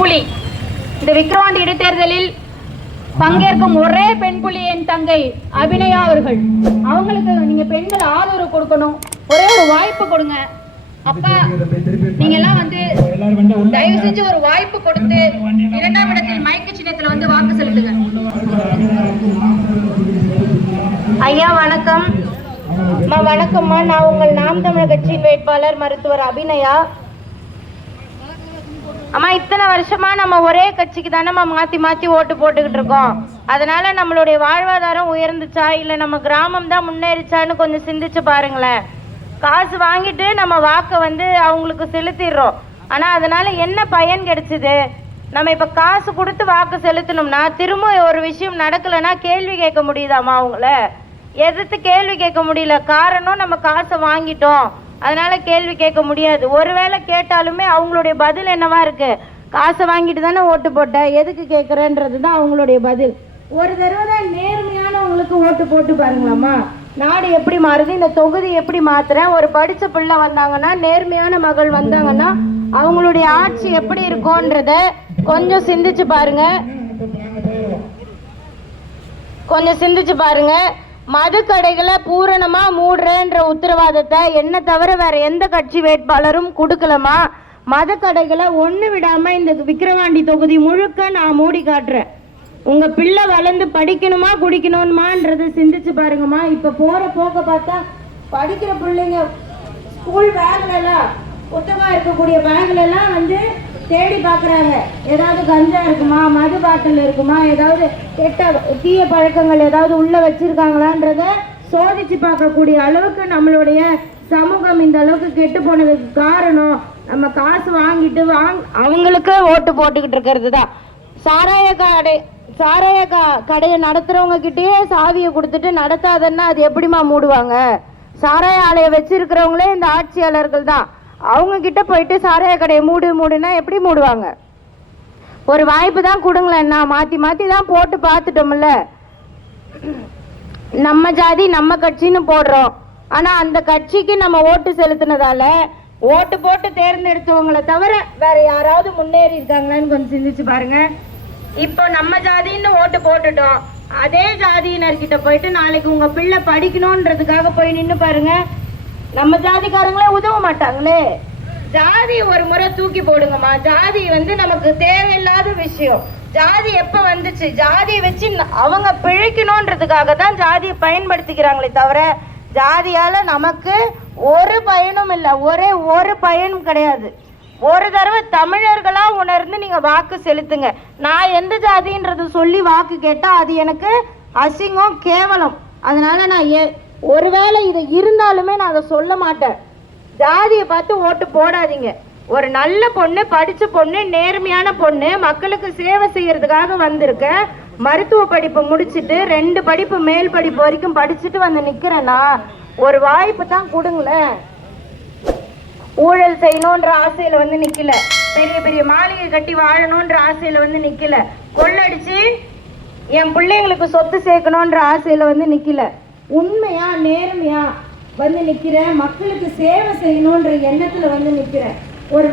புலி இந்த விக்ரவாண்டி இடைத்தேர்தலில் பங்கேற்கும் ஒரே பெண் புலி என் தங்கை அபிநயா அவர்கள். அவங்களுக்கு நீங்க பெண்கள் ஆதரவு கொடுக்கணும். ஒரே ஒரு வாய்ப்பு கொடுங்க. அப்பா நீங்க எல்லாம் வந்து தயவு செஞ்சு ஒரு வாய்ப்பு கொடுத்து இரண்டாம் இடத்தில் மயக்க சின்னத்துல வந்து வாக்கு செலுத்துங்க. ஐயா வணக்கம். அம்மா வணக்கம்மா. நான் உங்கள் நாம் தமிழர் கட்சியின் வேட்பாளர் மருத்துவர் அபிநயா. அம்மா இத்தனை வருஷமா நம்ம ஒரே கட்சிக்கு தானே மாத்தி மாத்தி ஓட்டு போட்டுக்கிட்டு இருக்கோம். அதனால நம்மளுடைய வாழ்வாதாரம் உயர்ந்துச்சா? இல்ல நம்ம கிராமம் தான் முன்னேறிச்சான்னு கொஞ்சம் சிந்திச்சு பாருங்களேன். காசு வாங்கிட்டு நம்ம வாக்கை வந்து அவங்களுக்கு செலுத்திடுறோம். ஆனா அதனால என்ன பயன் கிடைச்சது? நம்ம இப்ப காசு கொடுத்து வாக்கு செலுத்தணும்னா திரும்ப ஒரு விஷயம் நடக்கலைன்னா கேள்வி கேட்க முடியுதாம்மா அவங்கள எதிர்த்து கேள்வி கேட்க முடியல. காரணம் நம்ம காசை வாங்கிட்டோம். அதனால கேள்வி கேட்க முடியாது. ஒருவேளை கேட்டாலுமே அவங்களுடைய பதில் என்னவா இருக்கு? காசை வாங்கிட்டு தானே ஓட்டு போட்டேன் எதுக்கு கேட்குறேன்றது தான் அவங்களுடைய பதில். ஒரு தடவை தான் நேர்மையானவங்களுக்கு ஓட்டு போட்டு பாருங்களாம்மா. நாடு எப்படி மாறுது? இந்த தொகுதி எப்படி மாத்துறேன் ஒரு படித்த பிள்ளை வந்தாங்கன்னா நேர்மையான மகள் வந்தாங்கன்னா அவங்களுடைய ஆட்சி எப்படி இருக்கும்ன்றத கொஞ்சம் சிந்திச்சு பாருங்க. கொஞ்சம் சிந்திச்சு பாருங்க. மது கடைகளை பூரணமா மூடுறேன்ற உத்தரவாதத்தை என்ன தவிர வேற எந்த கட்சி வேட்பாளரும் கொடுக்கலமா மது கடைகளை ஒண்ணு விடாம இந்த விக்கிரவாண்டி தொகுதி முழுக்க நான் மூடி காட்டுறேன். உங்க பிள்ளை வளர்ந்து படிக்கணுமா குடிக்கணுமான்றதை சிந்திச்சு பாருங்கம்மா. இப்ப போற போக்க பார்த்தா படிக்கிற பிள்ளைங்க ஸ்கூல் பேக்ல எல்லாம் இருக்கக்கூடிய பேக்ல எல்லாம் வந்து தேடி பார்க்குறாங்க. ஏதாவது கஞ்சா இருக்குமா மது பாட்டில் இருக்குமா ஏதாவது கெட்ட தீய பழக்கங்கள் ஏதாவது உள்ளே வச்சுருக்காங்களான்றத சோதிச்சு பார்க்கக்கூடிய அளவுக்கு நம்மளுடைய சமூகம் இந்த அளவுக்கு கெட்டு போனதுக்கு காரணம் நம்ம காசு வாங்கிட்டு வாங் அவங்களுக்கு ஓட்டு போட்டுக்கிட்டு இருக்கிறது தான். சாராய கடை சாராய க கடையை நடத்துகிறவங்க கிட்டேயே சாவியை கொடுத்துட்டு நடத்தாதன்னா அது எப்படிம்மா மூடுவாங்க? சாராய ஆலையை வச்சிருக்கிறவங்களே இந்த ஆட்சியாளர்கள் தான். அவங்க கிட்ட போயிட்டு சாராய கடையை மூடு மூடுனா எப்படி மூடுவாங்க? ஒரு வாய்ப்பு தான் கொடுங்களேன் நான் மாத்தி மாத்தி தான் போட்டு பார்த்துட்டோம்ல. நம்ம ஜாதி நம்ம கட்சின்னு போடுறோம். ஆனா அந்த கட்சிக்கு நம்ம ஓட்டு செலுத்தினதால ஓட்டு போட்டு தேர்ந்தெடுத்தவங்களை தவிர வேற யாராவது முன்னேறி இருக்காங்களான்னு கொஞ்சம் சிந்திச்சு பாருங்க. இப்போ நம்ம ஜாதின்னு ஓட்டு போட்டுட்டோம். அதே ஜாதியினர்கிட்ட போயிட்டு நாளைக்கு உங்க பிள்ளை படிக்கணுன்றதுக்காக போய் நின்று பாருங்க. நம்ம ஜாதிக்காரங்களே உதவ மாட்டாங்களே. ஜாதி ஒரு முறை தூக்கி போடுங்கம்மா. ஜாதி வந்து நமக்கு தேவையில்லாத விஷயம். ஜாதி எப்ப வந்துச்சு? ஜாதியை வச்சு அவங்க பிழைக்கணுன்றதுக்காக தான் ஜாதியை பயன்படுத்திக்கிறாங்களே தவிர ஜாதியால நமக்கு ஒரு பயனும் இல்லை. ஒரே ஒரு பயனும் கிடையாது. ஒரு தடவை தமிழர்களா உணர்ந்து நீங்க வாக்கு செலுத்துங்க. நான் எந்த ஜாதின்றது சொல்லி வாக்கு கேட்டா அது எனக்கு அசிங்கம் கேவலம். அதனால நான் ஒருவேளை இது இருந்தாலுமே நான் அதை சொல்ல மாட்டேன். ஜாதியை பார்த்து ஓட்டு போடாதீங்க. ஒரு நல்ல பொண்ணு படித்த பொண்ணு நேர்மையான பொண்ணு மக்களுக்கு சேவை செய்யறதுக்காக வந்திருக்க மருத்துவ படிப்பு முடிச்சுட்டு ரெண்டு படிப்பு மேல் படிப்பு வரைக்கும் படிச்சுட்டு வந்து நிற்கிறேன்னா ஒரு வாய்ப்பு தான் கொடுங்களேன். ஊழல் செய்யணுன்ற ஆசையில வந்து நிக்கல. பெரிய பெரிய மாளிகை கட்டி வாழணுன்ற ஆசையில வந்து நிக்கல. கொள்ளடிச்சு என் பிள்ளைங்களுக்கு சொத்து சேர்க்கணுன்ற ஆசையில வந்து நிக்கல. உண்மையா நேர்மையா வந்து நிற்கிற மக்களுக்கு சேவை செய்யணுன்ற எண்ணத்துல வந்து நிற்கிற ஒரு